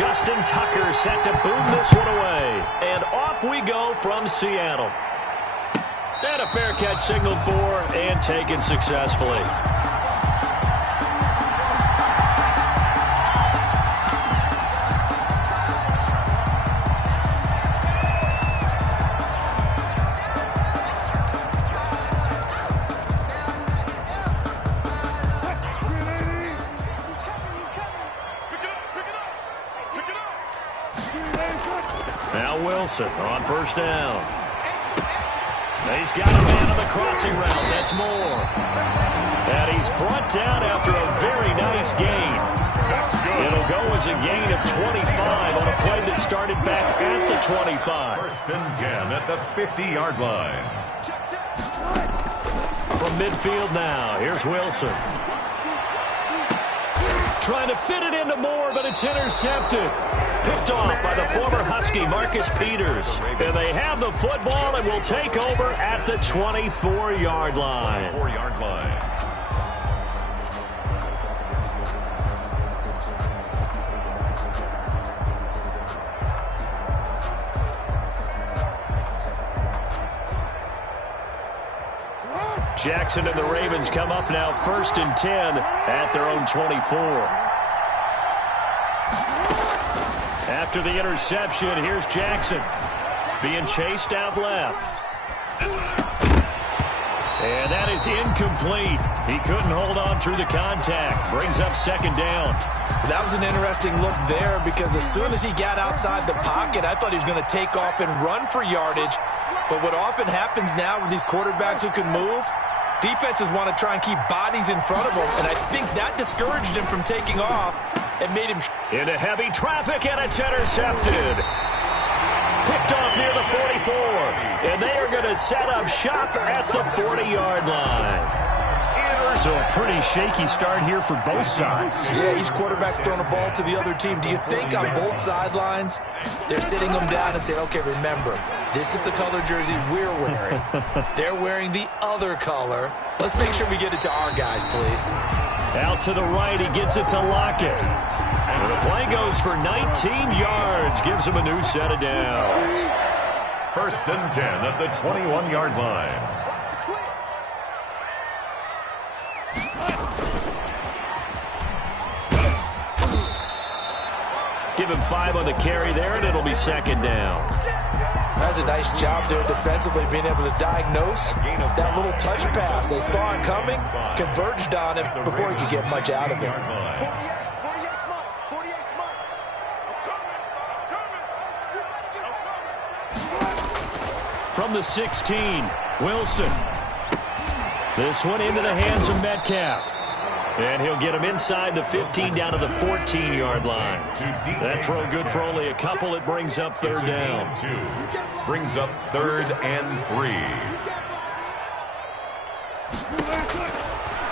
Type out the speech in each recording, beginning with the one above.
Justin Tucker set to boom this one away. And off we go from Seattle. And a fair catch signaled for and taken successfully. Now Wilson on first down. He's got a man on the crossing route. That's Moore. And he's brought down after a very nice gain. It'll go as a gain of 25 on a play that started back at the 25. First and 10 at the 50-yard line. From midfield now, here's Wilson. Trying to fit it into Moore, but it's intercepted. Picked off by the former Husky, Marcus Peters. And they have the football and will take over at the 24-yard line. 4-yard line. Jackson and the Ravens come up now first and 10 at their own 24. After the interception, here's Jackson being chased out left. And that is incomplete. He couldn't hold on through the contact. Brings up second down. That was an interesting look there because as soon as he got outside the pocket, I thought he was going to take off and run for yardage. But what often happens now with these quarterbacks who can move, defenses want to try and keep bodies in front of them, and I think that discouraged him from taking off and made him... Into heavy traffic, and it's intercepted. Picked off near the 44, and they are going to set up shop at the 40-yard line. So a pretty shaky start here for both sides. Yeah, each quarterback's throwing a ball to the other team. Do you think on both sidelines they're sitting them down and saying, okay, remember, this is the color jersey we're wearing. They're wearing the other color. Let's make sure we get it to our guys, please. Out to the right, he gets it to Lockett. And the play goes for 19 yards, gives him a new set of downs. First and 10 at the 21-yard line. Give him 5 on the carry there, and it'll be second down. That's a nice job there defensively, being able to diagnose that little touch pass. They saw it coming, converged on him before he could get much out of it. From the 16, Wilson. This one into the hands of Metcalf. And he'll get him inside the 15 down to the 14-yard line. That throw good for only a couple. It brings up third down. Brings up 3rd and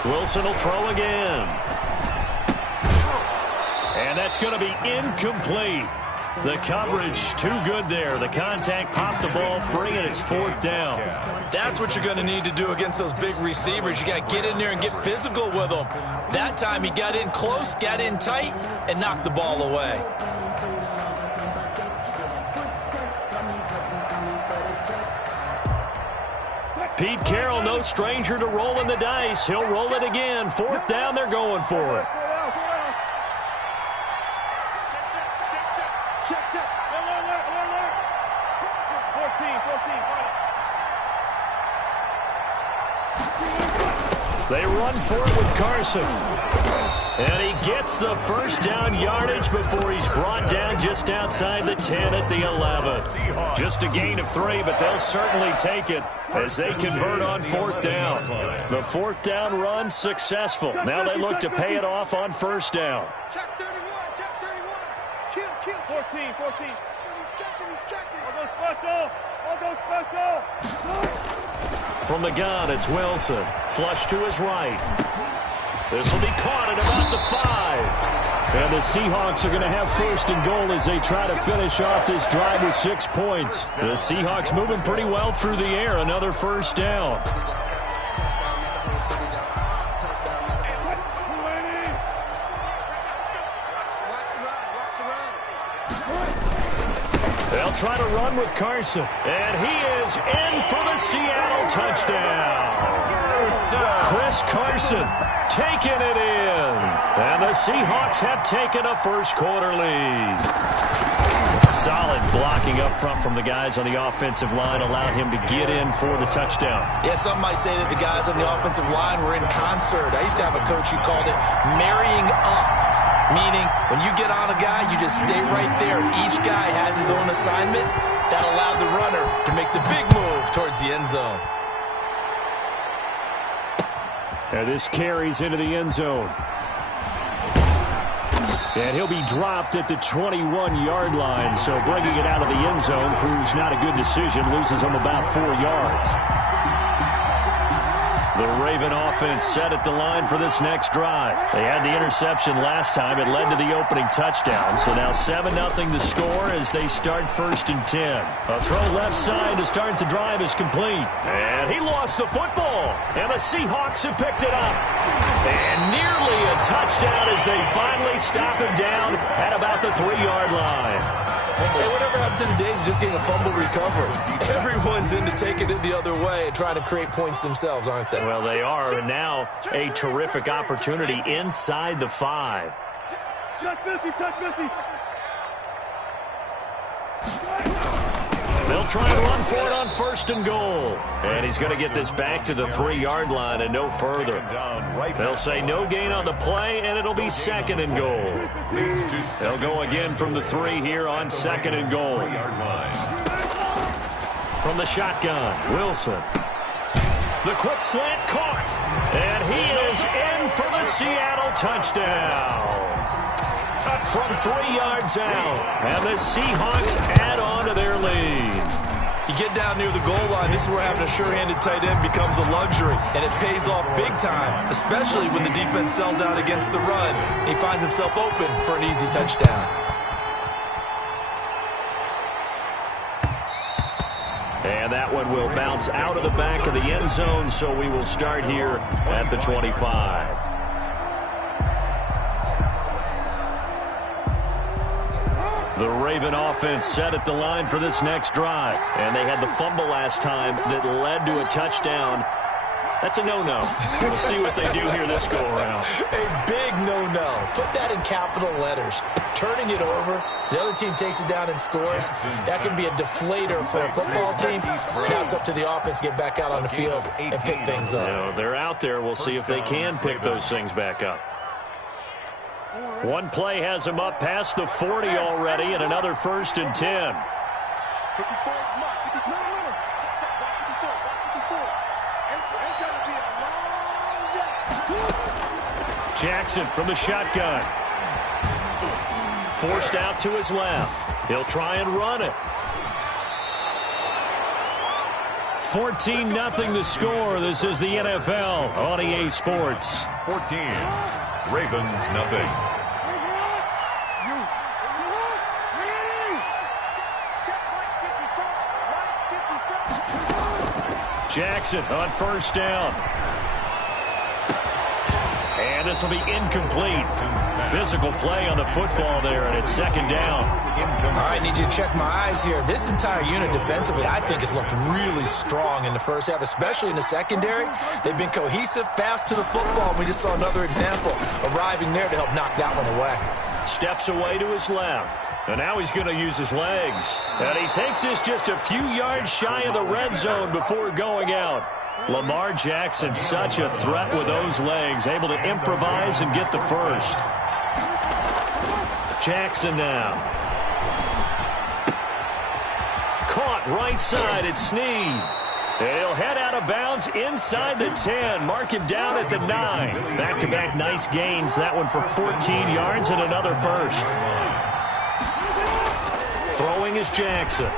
3. Wilson will throw again. And that's going to be incomplete. The coverage too good there. The contact popped the ball free, and it's 4th down. That's what you're going to need to do against those big receivers. You got to get in there and get physical with them. That time he got in close, got in tight, and knocked the ball away. Pete Carroll, no stranger to rolling the dice. He'll roll it again. 4th down, they're going for it. They run for it with Carson. And he gets the first down yardage before he's brought down just outside the 10 at the 11. Just a gain of 3, but they'll certainly take it as they convert on 4th down. The 4th down run successful. Now they look to pay it off on 1st down. Check 31, check 31. Q, 14. He's checking. All goes special. From the gun, it's Wilson. Flush to his right. This will be caught at about the 5. And the Seahawks are going to have 1st and goal as they try to finish off this drive with 6 points. The Seahawks moving pretty well through the air. Another 1st down. They'll try to run with Carson. And he is in for the Seattle touchdown. Chris Carson taking it in. And the Seahawks have taken a first-quarter lead. Solid blocking up front from the guys on the offensive line allowed him to get in for the touchdown. Yeah, some might say that the guys on the offensive line were in concert. I used to have a coach who called it marrying up, meaning when you get on a guy, you just stay right there. And each guy has his own assignment that allowed the runner to make the big move towards the end zone. And this carries into the end zone. And he'll be dropped at the 21-yard line. So bringing it out of the end zone proves not a good decision. Loses him about 4 yards. The Raven offense set at the line for this next drive. They had the interception last time. It led to the opening touchdown. So now 7-0 the score as they start 1st and 10. A throw left side to start the drive is complete. And he lost the football. And the Seahawks have picked it up. And nearly a touchdown as they finally stop him down at about the 3-yard line. Hey, whatever happened to the days of just getting a fumble recovery? Everyone's into taking it the other way and trying to create points themselves, aren't they? Well, they are, and now a terrific opportunity inside the 5. Touch Missy. They'll try and run for it on 1st and goal. And he's going to get this back to the 3-yard line and no further. They'll say no gain on the play, and it'll be 2nd and goal. They'll go again from the 3 here on 2nd and goal. From the shotgun, Wilson. The quick slant caught. And he is in for the Seattle touchdown. From 3 yards out. And the Seahawks add on to their lead. You get down near the goal line, this is where having a sure-handed tight end becomes a luxury. And it pays off big time, especially when the defense sells out against the run. He finds himself open for an easy touchdown. And that one will bounce out of the back of the end zone, so we will start here at the 25. The Raven offense set at the line for this next drive. And they had the fumble last time that led to a touchdown. That's a no-no. We'll see what they do here this go-around. A big no-no. Put that in capital letters. Turning it over, the other team takes it down and scores. That can be a deflator for a football team. Now it's up to the offense to get back out on the field and pick things up. No, they're out there. We'll see if they can pick those things back up. One play has him up past the 40 already, and another 1st and 10. Jackson from the shotgun. Forced out to his left. He'll try and run it. 14-0 the score. This is the NFL on EA Sports. 14. Ravens, nothing. Jackson on 1st down. And this will be incomplete. Physical play on the football there, and it's 2nd down. All right, need you to check my eyes here. This entire unit defensively, I think, has looked really strong in the first half, especially in the secondary. They've been cohesive, fast to the football. We just saw another example arriving there to help knock that one away. Steps away to his left. And now he's going to use his legs. And he takes this just a few yards shy of the red zone before going out. Lamar Jackson, such a threat with those legs, able to improvise and get the first. Jackson now. Caught right side at Snead. He'll head out of bounds inside the 10. Mark him down at the 9. Back-to-back nice gains. That one for 14 yards and another first. Throwing is Jackson.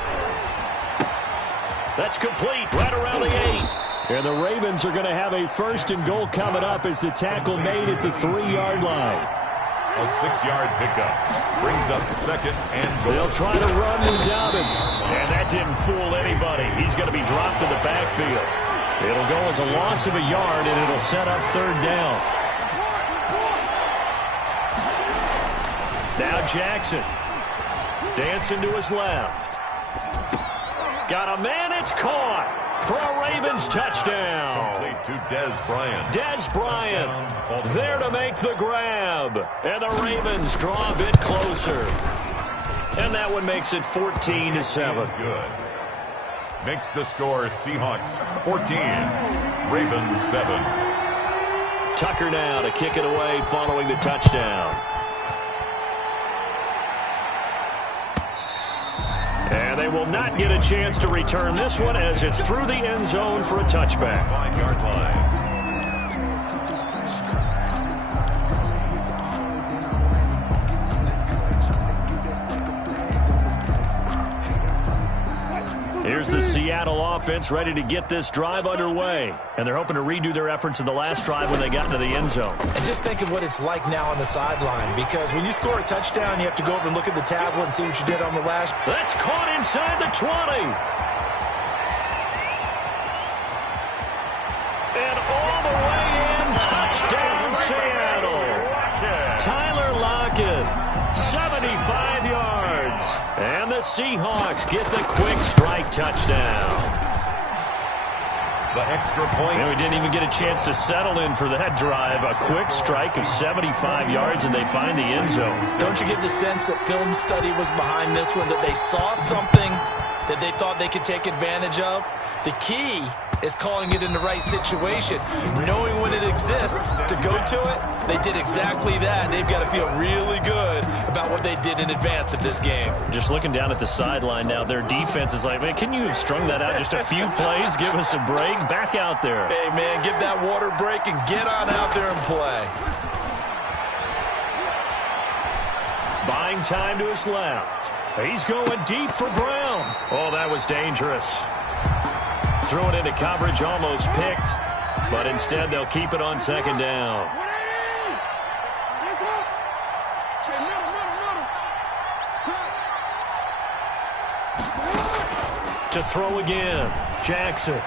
That's complete right around the 8. And the Ravens are going to have a 1st and goal coming up as the tackle made at the 3-yard line. A 6-yard pickup brings up 2nd and goal. They'll try to run with Dobbins. And that didn't fool anybody. He's going to be dropped in the backfield. It'll go as a loss of a yard, and it'll set up 3rd down. Now Jackson. Dancing to his left. Got a man, it's caught for a Ravens touchdown. Complete to Dez Bryant. Dez Bryant there to make the grab. And the Ravens draw a bit closer. And that one makes it 14-7. Good. Makes the score Seahawks 14, Ravens 7. Tucker now to kick it away following the touchdown. And they will not get a chance to return this one as it's through the end zone for a touchback. 5-yard line. Here's the Seattle offense ready to get this drive underway. And they're hoping to redo their efforts in the last drive when they got into the end zone. And just think of what it's like now on the sideline, because when you score a touchdown, you have to go over and look at the tablet and see what you did on the last. That's caught inside the 20. And all the way in, touchdown Seattle. Tyler Lockett, 75 yards. And the Seahawks get the quick strike touchdown. The extra point. And we didn't even get a chance to settle in for that drive. A quick strike of 75 yards, and they find the end zone. Don't you get the sense that film study was behind this one, that they saw something that they thought they could take advantage of? The key is calling it in the right situation, knowing when it exists to go to it. They did exactly that. They've got to feel really good about what they did in advance of this game. Just looking down at the sideline now, their defense is like, man, can you have strung that out just a few plays? Give us a break. Back out there. Hey, man, give that water break and get on out there and play. Buying time to his left. He's going deep for Brown. Oh, that was dangerous. Threw it into coverage, almost picked, but instead they'll keep it on second down. To throw again, Jackson.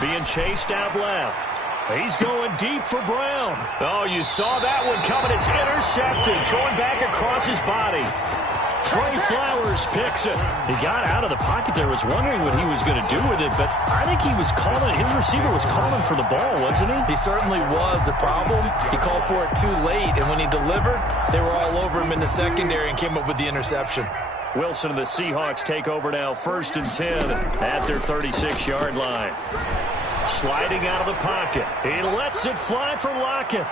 Being chased out left. He's going deep for Brown. Oh, you saw that one coming. It's intercepted. Thrown back across his body. Trey Flowers picks it. He got out of the pocket there, was wondering what he was going to do with it, but I think he was calling, his receiver was calling for the ball, wasn't he? He certainly was. The problem, he called for it too late, and when he delivered, they were all over him in the secondary and came up with the interception. Wilson and the Seahawks take over now, 1st and 10 at their 36-yard line. Sliding out of the pocket. He lets it fly for Lockett.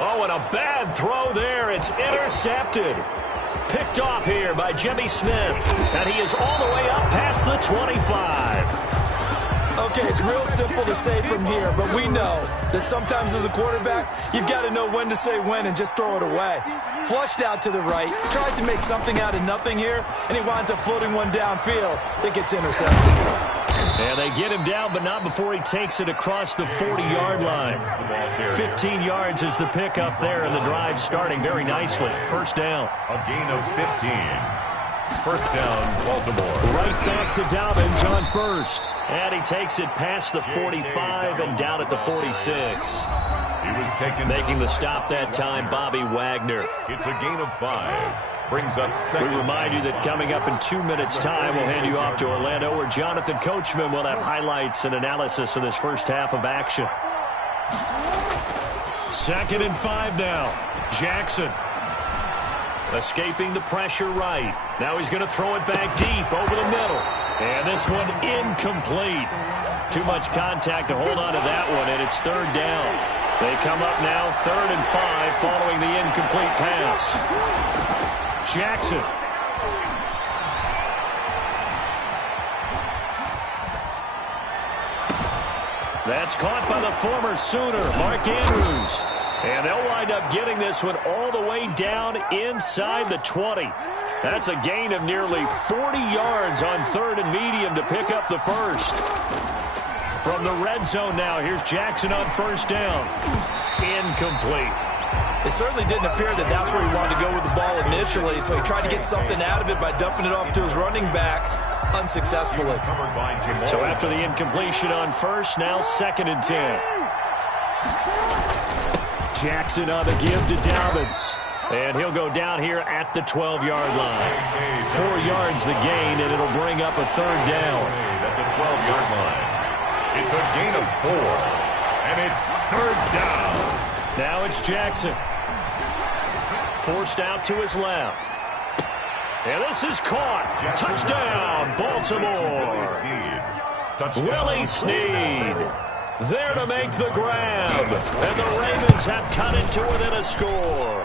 Oh, and a bad throw there. It's intercepted. Picked off here by Jimmy Smith. And he is all the way up past the 25. Okay, it's real simple to say from here, but we know that sometimes as a quarterback, you've got to know when to say when and just throw it away. Flushed out to the right, tries to make something out of nothing here, and he winds up floating one downfield that gets intercepted. And they get him down, but not before he takes it across the 40-yard line. 15 yards is the pickup there, and the drive starting very nicely. 1st down. A gain of 15. 1st down, Baltimore. Right back to Dobbins on 1st. And he takes it past the 45 and down at the 46. He was taken. Making the stop that time, Bobby Wagner. It's a gain of 5. Brings up 2nd. We remind you that coming up in 2 minutes' time, we'll hand you off to Orlando, where Jonathan Coachman will have highlights and analysis of this first half of action. 2nd and 5 now. Jackson. Escaping the pressure right. Now he's going to throw it back deep over the middle. And this one incomplete. Too much contact to hold on to that one, and it's 3rd down. They come up now 3rd and 5 following the incomplete pass. Jackson. That's caught by the former Sooner, Mark Andrews. And they'll wind up getting this one all the way down inside the 20. That's a gain of nearly 40 yards on 3rd and medium to pick up the first. From the red zone now, here's Jackson on 1st down. Incomplete. It certainly didn't appear that that's where he wanted to go with the ball initially, so he tried to get something out of it by dumping it off to his running back unsuccessfully. So after the incompletion on 1st, now 2nd and 10. Jackson on the give to Dobbins. And he'll go down here at the 12-yard line. 4 yards the gain, and it'll bring up a third down. At the 12-yard line. It's a gain of 4, and it's third down. Now it's Jackson. Forced out to his left. And this is caught. Touchdown, Baltimore. Willie Snead there to make the grab. And the Ravens have cut it to within a score.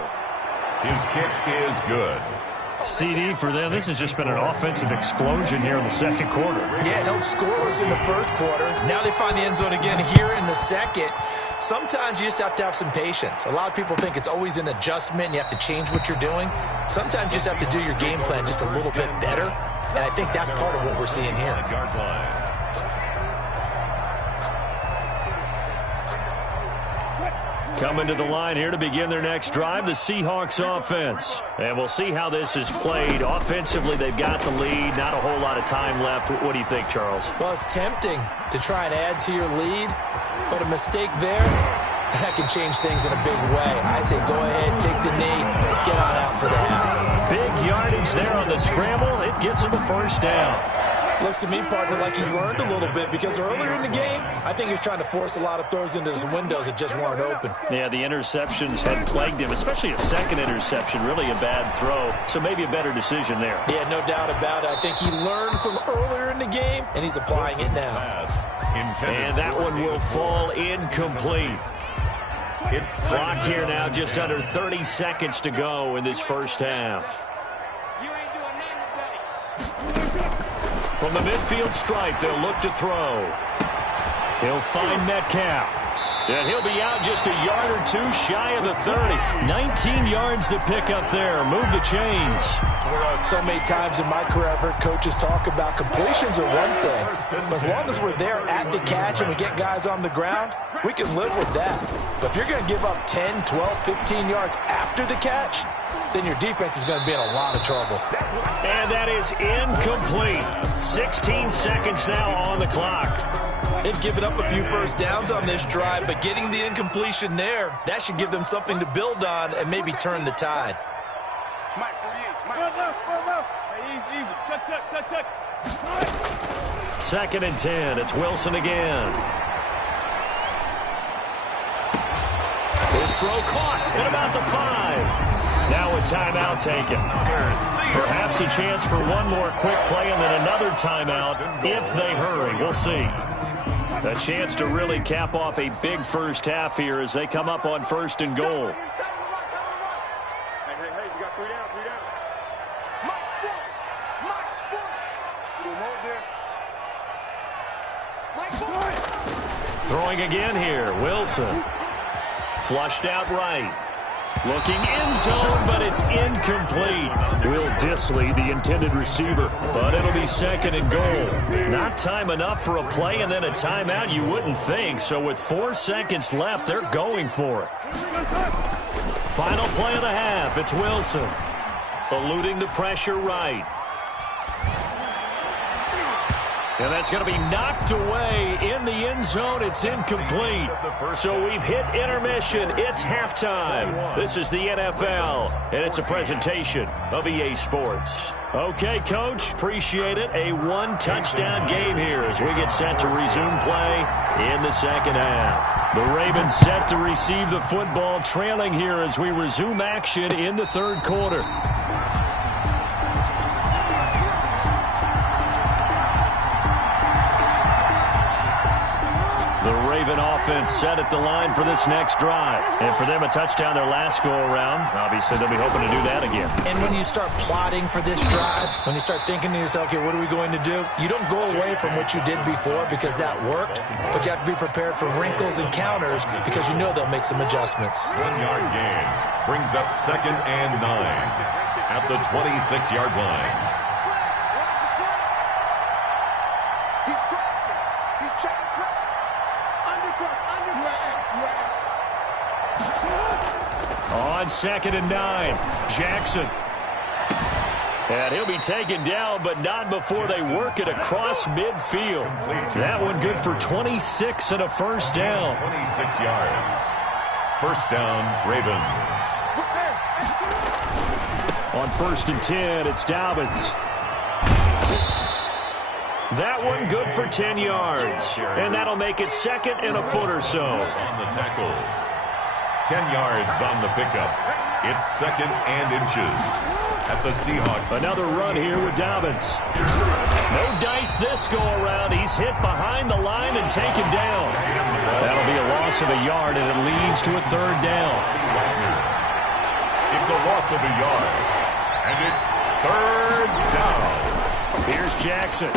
His kick is good. CD for them. This has just been an offensive explosion here in the second quarter. Yeah, held scoreless in the first quarter. Now they find the end zone again here in the second. Sometimes you just have to have some patience. A lot of people think it's always an adjustment and you have to change what you're doing. Sometimes you just have to do your game plan just a little bit better. And I think that's part of what we're seeing here. Coming to the line here to begin their next drive, the Seahawks offense. And we'll see how this is played. Offensively, they've got the lead. Not a whole lot of time left. What do you think, Charles? Well, it's tempting to try and add to your lead, but a mistake there, that can change things in a big way. I say go ahead, take the knee, get on out for the half. Big yardage there on the scramble. It gets him a first down. Looks to me, partner, like he's learned a little bit because earlier in the game, I think he was trying to force a lot of throws into some windows that just weren't open. Yeah, the interceptions had plagued him, especially a second interception, really a bad throw. So maybe a better decision there. Yeah, no doubt about it. I think he learned from earlier in the game, and he's applying it now. And that one will fall incomplete. Clock here now, just under 30 seconds to go in this first half. From the midfield stripe, they'll look to throw. He'll find Metcalf. And he'll be out just a yard or two shy of the 30. 19 yards to pick up there. Move the chains. So many times in my career, I've heard coaches talk about completions are one thing. But as long as we're there at the catch and we get guys on the ground, we can live with that. But if you're going to give up 10, 12, 15 yards after the catch, then your defense is going to be in a lot of trouble. And that is incomplete. 16 seconds now on the clock. They've given up a few first downs on this drive, but getting the incompletion there, that should give them something to build on and maybe turn the tide. Second and 10. It's Wilson again. His throw caught at about the 5. Now a timeout taken. Perhaps a chance for one more quick play and then another timeout if they hurry. We'll see. A chance to really cap off a big first half here as they come up on first and goal. Hey, we got 3 down, 3 down. March foot. We'll hold this. Throwing again here, Wilson. Flushed out right. Looking end zone, but it's incomplete. Will Disley, the intended receiver. But it'll be second and goal. Not time enough for a play and then a timeout, you wouldn't think. So with 4 seconds left, they're going for it. Final play of the half. It's Wilson. Eluding the pressure right. And that's going to be knocked away in the end zone. It's incomplete. So we've hit intermission. It's halftime. This is the NFL, and it's a presentation of EA Sports. Okay, Coach, appreciate it. A 1-touchdown game here as we get set to resume play in the second half. The Ravens set to receive the football, trailing here as we resume action in the third quarter. The Raven offense set at the line for this next drive. And for them, a touchdown their last go-around. Obviously, they'll be hoping to do that again. And when you start plotting for this drive, when you start thinking to yourself, okay, what are we going to do? You don't go away from what you did before because that worked, but you have to be prepared for wrinkles and counters because you know they'll make some adjustments. 1-yard gain brings up second and 9 at the 26-yard line. He's crossing. He's checking cross. On second and 9, Jackson. And he'll be taken down, but not before they work it across midfield. That one good for 26 and a first down. 26 yards. first down, Ravens. On 1st and 10, it's Dobbins. That one good for 10 yards. And that'll make it 2nd and a foot or so. On the tackle. 10 yards on the pickup. It's 2nd and inches at the Seahawks. Another run here with Dobbins. No dice this go-around. He's hit behind the line and taken down. That'll be a loss of a yard, and it leads to a 3rd down. It's a loss of a yard, and it's 3rd down. Here's Jackson.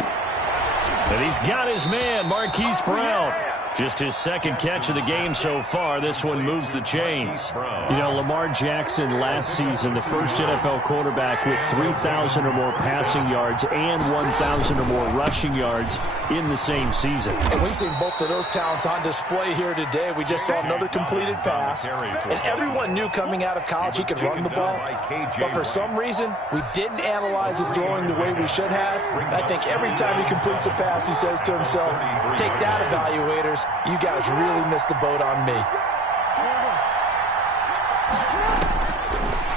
And he's got his man, Marquise Brown. Just his 2nd catch of the game so far. This one moves the chains. You know, Lamar Jackson last season, the first NFL quarterback with 3,000 or more passing yards and 1,000 or more rushing yards in the same season. And we've seen both of those talents on display here today. We just saw another completed pass. And everyone knew coming out of college he could run the ball. But for some reason, we didn't analyze it throwing the way we should have. I think every time he completes a pass, he says to himself, take that, evaluators. You guys really missed the boat on me.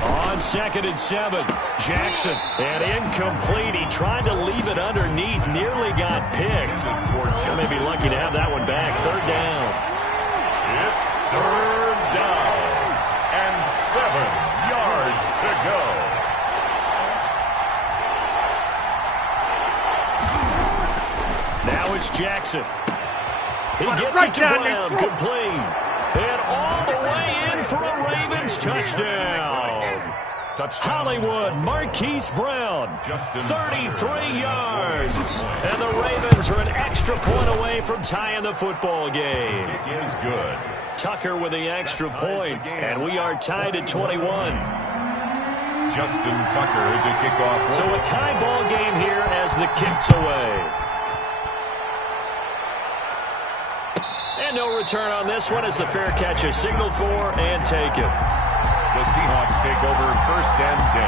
On 2nd and 7, Jackson. And incomplete. He tried to leave it underneath. Nearly got picked. He'll maybe be lucky to have that one back. 3rd down. It's 3rd down. And 7 yards to go. Now it's Jackson. He gets it to Brown, complete. And all the way in for a Ravens touchdown. Hollywood, Marquise Brown, 33 yards. And the Ravens are an extra point away from tying the football game. It is good. Tucker with the extra point, and we are tied at 21. Justin Tucker to kick off. So a tie ball game here as the kick's away. And no return on this one as the fair catch is signaled for and taken. The Seahawks take over 1st and 10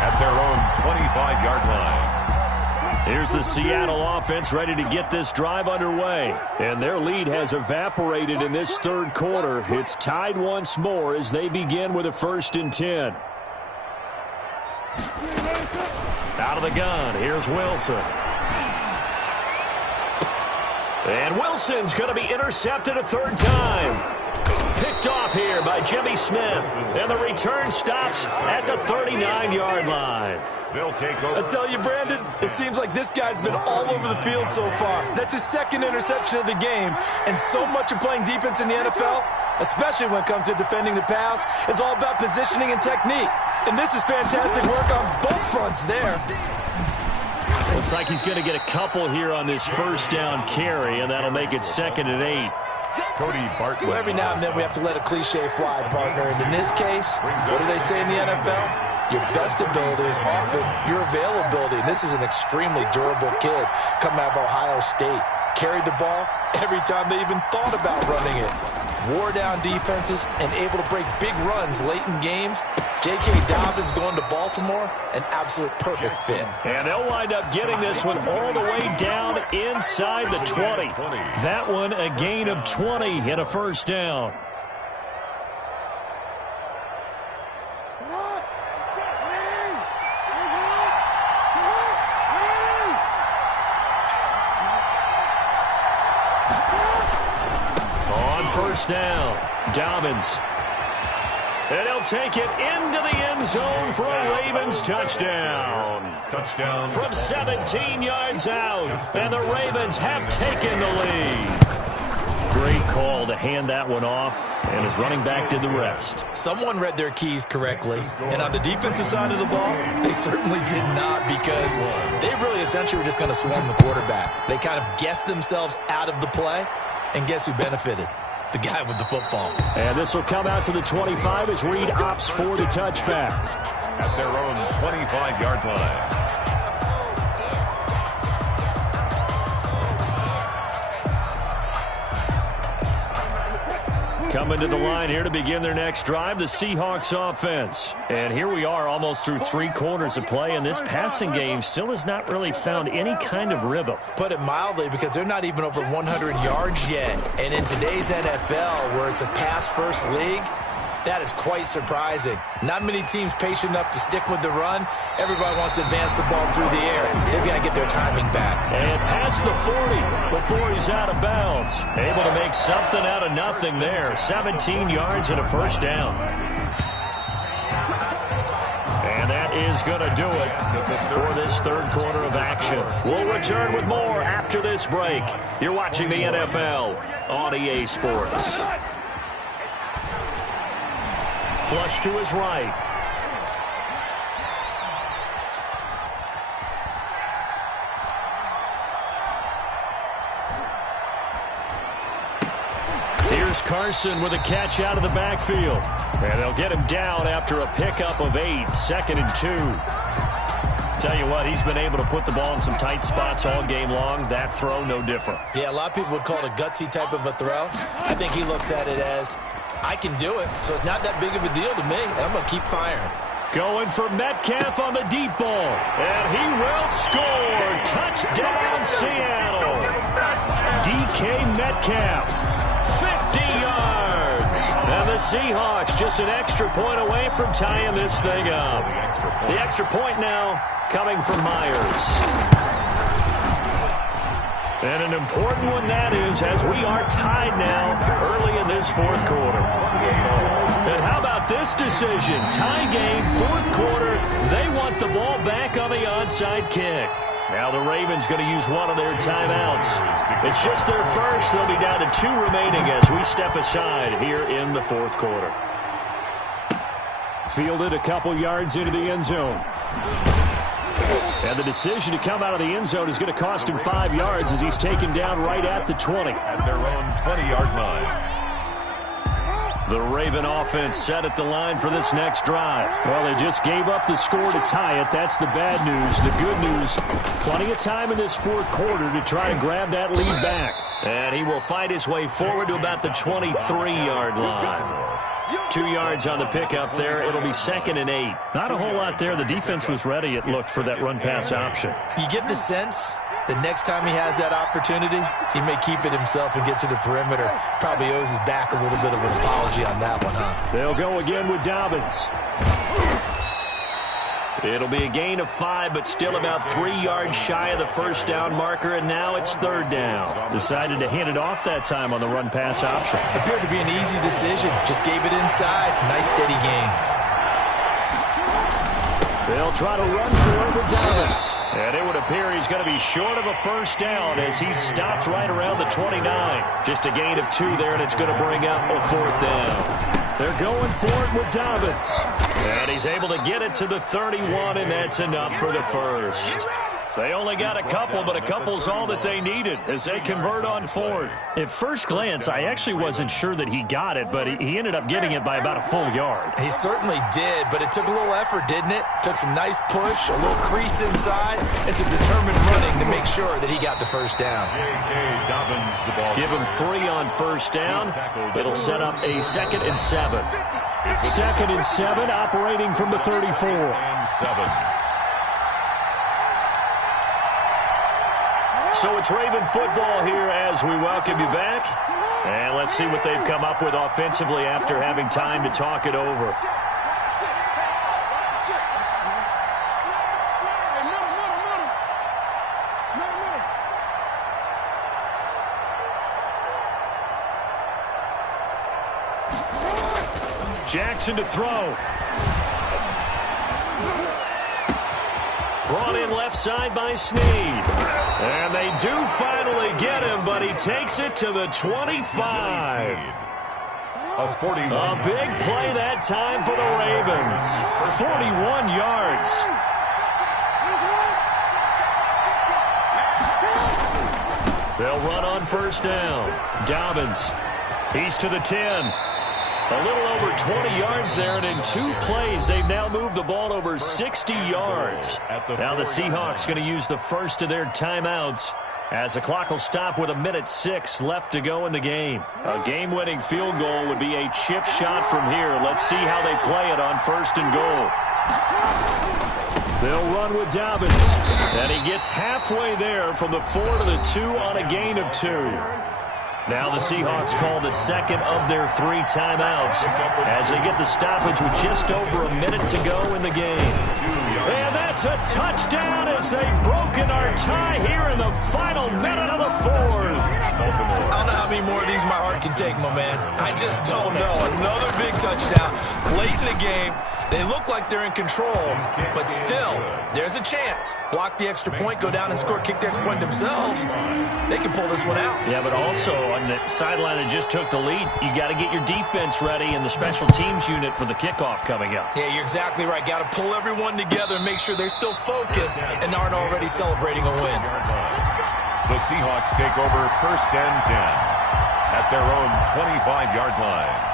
at their own 25-yard line. Here's the Seattle offense ready to get this drive underway. And their lead has evaporated in this 3rd quarter. It's tied once more as they begin with a 1st and 10. Out of the gun, here's Wilson. And Wilson's going to be intercepted a 3rd time. Picked off here by Jimmy Smith. And the return stops at the 39-yard line. They'll take over. I tell you, Brandon, it seems like this guy's been all over the field so far. That's his 2nd interception of the game. And so much of playing defense in the NFL, especially when it comes to defending the pass, is all about positioning and technique. And this is fantastic work on both fronts there. Looks like he's going to get a couple here on this 1st down carry, and that'll make it 2nd and 8. Cody Bartlett. Well, every now and then we have to let a cliche fly, partner. And in this case, what do they say in the NFL? Your best ability is often your availability. And this is an extremely durable kid coming out of Ohio State. Carried the ball every time they even thought about running it. Wore down defenses and able to break big runs late in games. J.K. Dobbins going to Baltimore, an absolute perfect fit. And they'll wind up getting this one all the way down inside the 20. That one a gain of 20 and a 1st down. On 1st down, Dobbins. And he'll take it into the end zone for a Ravens touchdown. Touchdown. From 17 yards out. And the Ravens have taken the lead. Great call to hand that one off. And his running back did the rest. Someone read their keys correctly. And on the defensive side of the ball, they certainly did not, because they really essentially were just going to swarm the quarterback. They kind of guessed themselves out of the play. And guess who benefited? The guy with the football. And this will come out to the 25 as Reed opts for the touchback. At their own 25-yard line. Coming to the line here to begin their next drive, the Seahawks offense. And here we are almost through 3 quarters of play, and this passing game still has not really found any kind of rhythm. Put it mildly, because they're not even over 100 yards yet. And in today's NFL, where it's a pass-first league, that is quite surprising. Not many teams patient enough to stick with the run. Everybody wants to advance the ball through the air. They've got to get their timing back. And past the 40 before he's out of bounds. Able to make something out of nothing there. 17 yards and a first down. And that is going to do it for this third quarter of action. We'll return with more after this break. You're watching the NFL on EA Sports. Flush to his right. Here's Carson with a catch out of the backfield. And they'll get him down after a pickup of 8, 2nd and 2. Tell you what, he's been able to put the ball in some tight spots all game long. That throw, no different. Yeah, a lot of people would call it a gutsy type of a throw. I think he looks at it as, I can do it, so it's not that big of a deal to me, and I'm going to keep firing. Going for Metcalf on the deep ball, and he will score. Touchdown, Seattle. DK Metcalf, 50 yards. And the Seahawks just an extra point away from tying this thing up. The extra point now coming from Myers. And an important one that is, as we are tied now early in this fourth quarter. And how about this decision? Tie game, fourth quarter. They want the ball back on the onside kick. Now the Ravens going to use one of their timeouts. It's just their first. They'll be down to 2 remaining as we step aside here in the fourth quarter. Fielded a couple yards into the end zone. And the decision to come out of the end zone is going to cost him 5 yards as he's taken down right at the 20. At their own 20-yard line. The Raven offense set at the line for this next drive. Well, they just gave up the score to tie it. That's the bad news. The good news, plenty of time in this fourth quarter to try to grab that lead back. And he will fight his way forward to about the 23-yard line. 2 yards on the pickup there. It'll be 2nd and 8. Not a whole lot there. The defense was ready, it looked, for that run-pass option. You get the sense that next time he has that opportunity, he may keep it himself and get to the perimeter. Probably owes his back a little bit of an apology on that one, huh? They'll go again with Dobbins. It'll be a gain of 5, but still about 3 yards shy of the first down marker, and now it's 3rd down. Decided to hand it off that time on the run-pass option. Appeared to be an easy decision. Just gave it inside. Nice, steady gain. They'll try to run for it with Dobbins. And it would appear he's going to be short of a first down as he stopped right around the 29. Just a gain of 2 there, and it's going to bring up a 4th down. They're going for it with Dobbins. And he's able to get it to the 31, and that's enough for the first. They only got a couple, but a couple's all that they needed as they convert on 4th. At first glance, I actually wasn't sure that he got it, but he ended up getting it by about a full yard. He certainly did, but it took a little effort, didn't it? Took some nice push, a little crease inside, and some determined running to make sure that he got the first down. Dobbins, the ball. Give him 3 on first down. It'll set up a 2nd and 7. 2nd and 7, operating from the 34. And 7. So it's Raven football here as we welcome you back. And let's see what they've come up with offensively after having time to talk it over. Jackson to throw. Brought in left side by Snead. And they do finally get him, but he takes it to the 25. A 41. A big play that time for the Ravens. 41 yards. They'll run on first down. Dobbins. He's to the 10. A little over 20 yards there, and in 2 plays, they've now moved the ball over 60 yards. Now the Seahawks going to use the first of their timeouts As the clock will stop with 1:06 left to go in the game. A game-winning field goal would be a chip shot from here. Let's see how they play it on 1st and goal. They'll run with Dobbins. And he gets halfway there from the 4 to the 2 on a gain of 2. Now the Seahawks call the second of their 3 timeouts as they get the stoppage with just over a minute to go in the game. And that's a touchdown as they've broken our tie here in the final minute of the 4th. I don't know how many more of these my heart can take, my man. I just don't know. Another big touchdown late in the game. They look like they're in control, but still, there's a chance. Block the extra point, go down and score, kick the extra point themselves. They can pull this one out. Yeah, but also on the sideline that just took the lead, you got to get your defense ready and the special teams unit for the kickoff coming up. Yeah, you're exactly right. Got to pull everyone together and make sure they're still focused and aren't already celebrating a win. The Seahawks take over 1st and 10 at their own 25-yard line.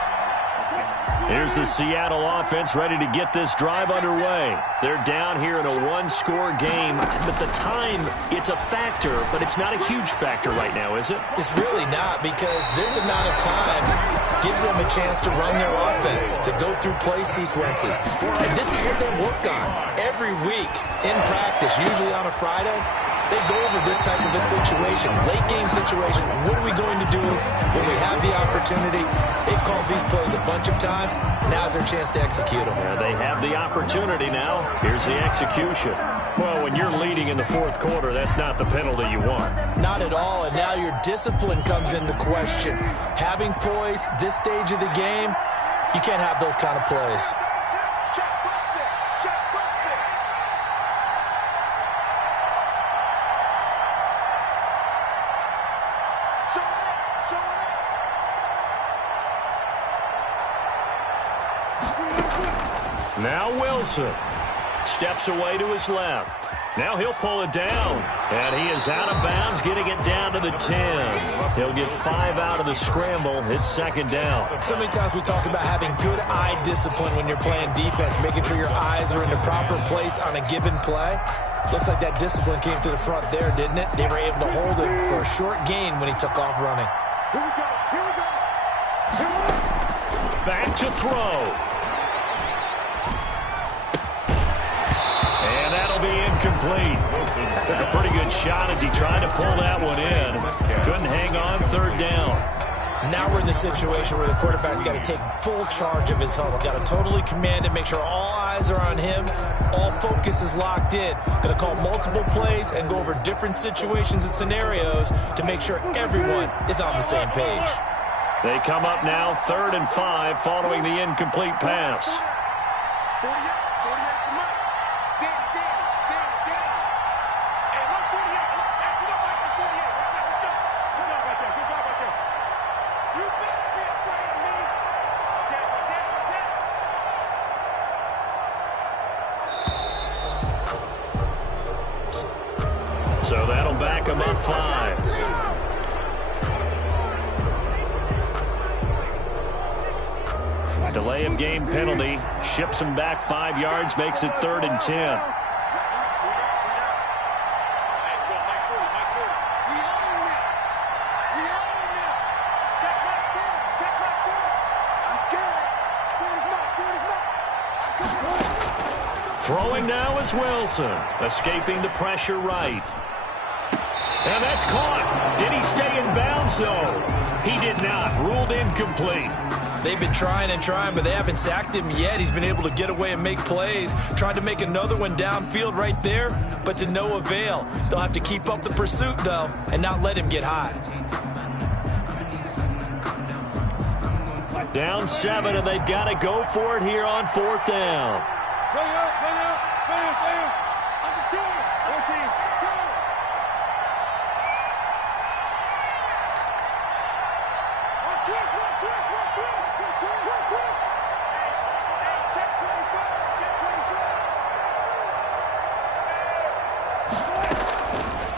Here's the Seattle offense ready to get this drive underway. They're down here in a 1-score game, but the time, it's a factor, but it's not a huge factor right now, is it? It's really not, because this amount of time gives them a chance to run their offense, to go through play sequences. And this is what they work on every week in practice, usually on a Friday. They go over this type of a situation, late game situation. What are we going to do when we have the opportunity? They've called these plays a bunch of times. Now's their chance to execute them. Yeah, they have the opportunity now. Here's the execution. Well, when you're leading in the 4th quarter, that's not the penalty you want. Not at all, and now your discipline comes into question. Having poise this stage of the game, you can't have those kind of plays. Now Wilson steps away to his left. Now he'll pull it down. And he is out of bounds, getting it down to the 10. He'll get 5 out of the scramble. It's 2nd down. So many times we talk about having good eye discipline when you're playing defense, making sure your eyes are in the proper place on a given play. Looks like that discipline came to the front there, didn't it? They were able to hold him for a short gain when he took off running. Here we go. Here we go. Here we go. Back to throw. And that'll be incomplete. Took a pretty good shot as he tried to pull that one in. Couldn't hang on, 3rd down. Now we're in the situation where the quarterback's got to take full charge of his huddle. Got to totally command it, make sure all eyes are on him. All focus is locked in. Going to call multiple plays and go over different situations and scenarios to make sure everyone is on the same page. They come up now 3rd and 5 following the incomplete pass. 48 for Mike. Danny. Hey, look, 48. Hey, you know Mike, 48 right now. Let's go. Good job right there. Good job right there. You better be afraid of me. Check. So that'll back him up 5. Delay of game penalty. Ships him back 5 yards, makes it 3rd and 10. Throwing now is Wilson, escaping the pressure right. And that's caught. Did he stay in bounds, though? He did not. Ruled incomplete. They've been trying, but they haven't sacked him yet. He's been able to get away and make plays. Tried to make another one downfield right there, but to no avail. They'll have to keep up the pursuit, though, and not let him get hot. Down 7, and they've got to go for it here on 4th down. Play up. On the 10. 14.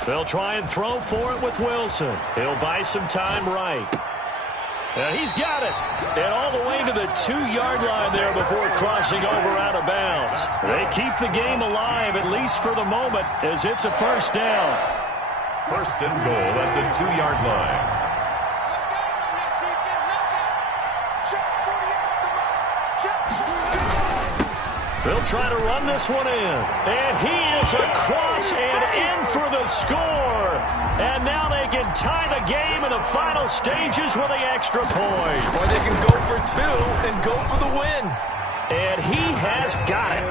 They'll try and throw for it with Wilson. He'll buy some time right. And he's got it. And all the way to the 2-yard line there before crossing over out of bounds. They keep the game alive, at least for the moment, as it's a 1st down. First and goal at the 2-yard line. They'll try to run this one in. And he is across and in for the score. And now they can tie the game in the final stages with the extra point. Or they can go for two and go for the win. And he has got it.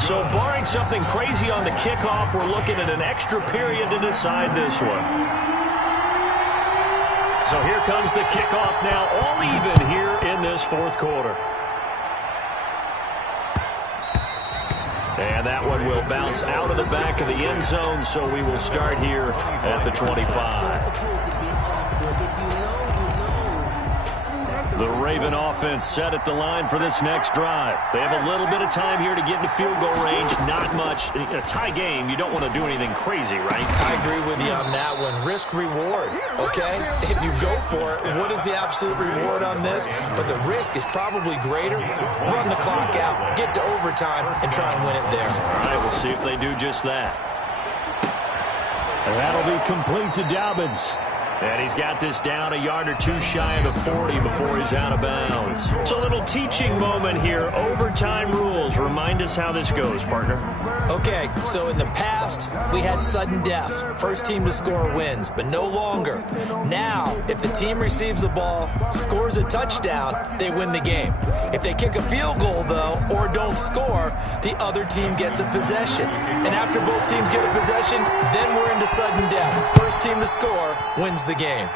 So barring something crazy on the kickoff, we're looking at an extra period to decide this one. So here comes the kickoff now, all even here in this fourth quarter. And that one will bounce out of the back of the end zone, so we will start here at the 25. The Raven offense set at the line for this next drive. They have a little bit of time here to get into field goal range. Not much. In a tie game, you don't want to do anything crazy, right? I agree with you on that one. Risk-reward, okay? If you go for it, what is the absolute reward on this? But the risk is probably greater. Run the clock out, get to overtime, and try and win it there. All right, we'll see if they do just that. And that'll be complete to Dobbins. And he's got this down a yard or two shy of the 40 before he's out of bounds. It's a little teaching moment here. Overtime rules. Remind us how this goes, partner. Okay, so in the past, we had sudden death. First team to score wins, but no longer. Now, if the team receives the ball, scores a touchdown, they win the game. If they kick a field goal, though, or don't score, the other team gets a possession. And after both teams get a possession, then we're into sudden death. First team to score wins the game.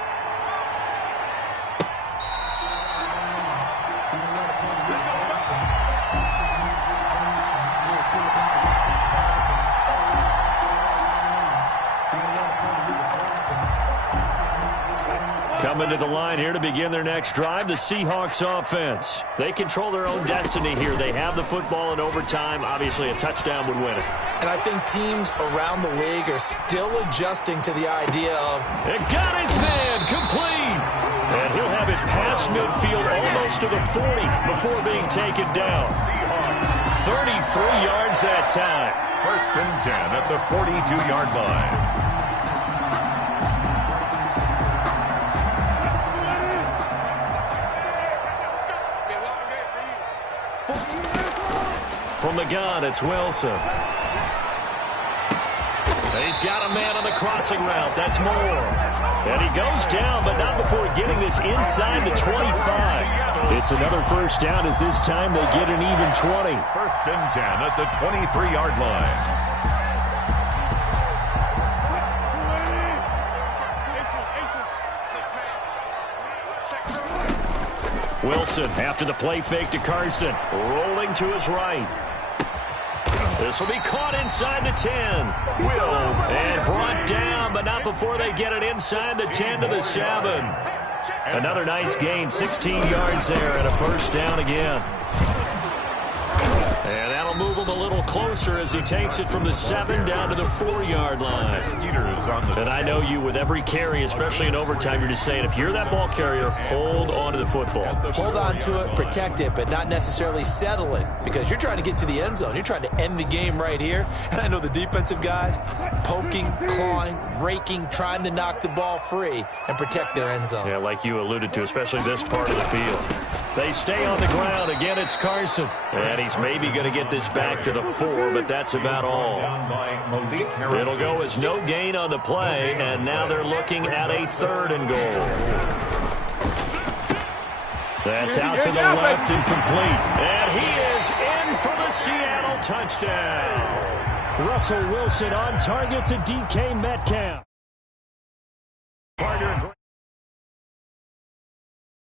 Coming to the line here to begin their next drive, the Seahawks offense. They control their own destiny here. They have the football in overtime. Obviously, a touchdown would win it. And I think teams around the league are still adjusting to the idea of... It got his man complete. And he'll have it past midfield almost to the 40 before being taken down. 33 yards that time. First and 10 at the 42-yard line. From the gun, it's Wilson. He's got a man on the crossing route. That's Moore. And he goes down, but not before getting this inside the 25. It's another first down as this time they get an even 20. First and 10 at the 23-yard line. Wilson after the play fake to Carson. Rolling to his right. This will be caught inside the 10. And brought down, but not before they get it inside the 10 to the 7. Another nice gain, 16 yards there, and a first down again. And that'll move him a little closer as he takes it from the 7 down to the 4-yard line. And I know you, with every carry, especially in overtime, you're just saying, if you're that ball carrier, hold on to the football. Hold on to it, protect it, but not necessarily settle it, because you're trying to get to the end zone. You're trying to end the game right here. And I know the defensive guys poking, clawing, raking, trying to knock the ball free and protect their end zone. Yeah, like you alluded to, especially this part of the field. They stay on the ground. Again, it's Carson. And he's maybe going to get this back to the 4, but that's about all. It'll go as no gain on the play, and now they're looking at a 3rd and goal. That's out to the left and complete. And he is in for the Seattle touchdown. Russell Wilson on target to DK Metcalf. Partner